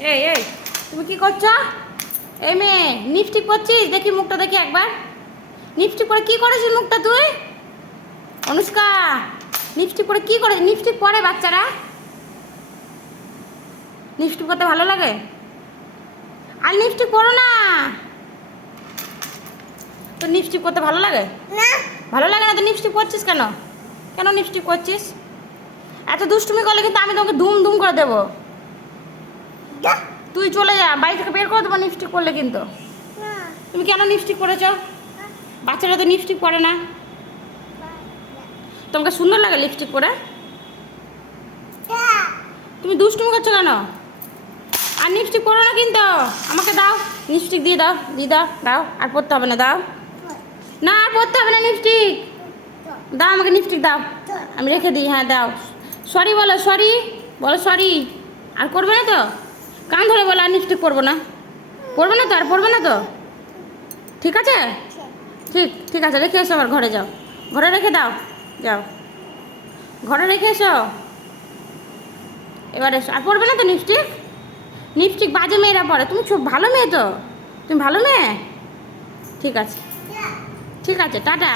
এই এই তুমি কি করছো? এই মেয়ে, লিপস্টিক পরছিস? দেখি মুখটা, দেখি একবার। লিপস্টিক পরে কি করেছিস মুখটা তুই? অনুষ্কা, লিপস্টিক পরে কি করে? লিপস্টিক পরে বাচ্চারা? লিপস্টিক পরতে ভালো লাগে? আর লিপস্টিক পরো না। তোর লিপস্টিক পরতে ভালো লাগে না? ভালো লাগে না তো লিপস্টিক পরছিস কেন? কেন লিপস্টিক পরছিস? এত দুষ্টুমি করলে কিন্তু আমি তোকে ধুম ধুম করে দেবো। যা। তুই চলে যা, বাড়ি থেকে বের করে দেবো লিপস্টিক পরলে কিন্তু। না। তুমি কেন লিপস্টিক পরেছো? বাচ্চারা তো লিপস্টিক পরে না। তোমাকে সুন্দর লাগে লিপস্টিক পরে? যা। তুমি দুষ্টুমি করছো কেন? আর লিপস্টিক পরো না কিন্তু। আমাকে দাও, লিপস্টিক দিয়ে দাও, দাও। আর পরতে হবে না, দাও। না, আর পরতে হবে না লিপস্টিক। দাও আমাকে লিপস্টিক দাও, আমি রেখে দিই। হ্যাঁ দাও। সরি বলো, সরি বলো, সরি। আর করবে না তো? কান ধরে বলো আর লিপস্টিক পরবো না। পরবে না তো? আর পরবে না তো? ঠিক আছে, ঠিক আছে, রেখে এসো, আবার ঘরে যাও। ঘরে রেখে দাও, যাও ঘরে রেখে এসো। এবার এসো। আর পরবে না তো লিপস্টিক? লিপস্টিক বাজে মেয়েরা পরে, তুমি খুব ভালো মেয়ে তো। তুমি ভালো মেয়ে। ঠিক আছে, ঠিক আছে, টাটা।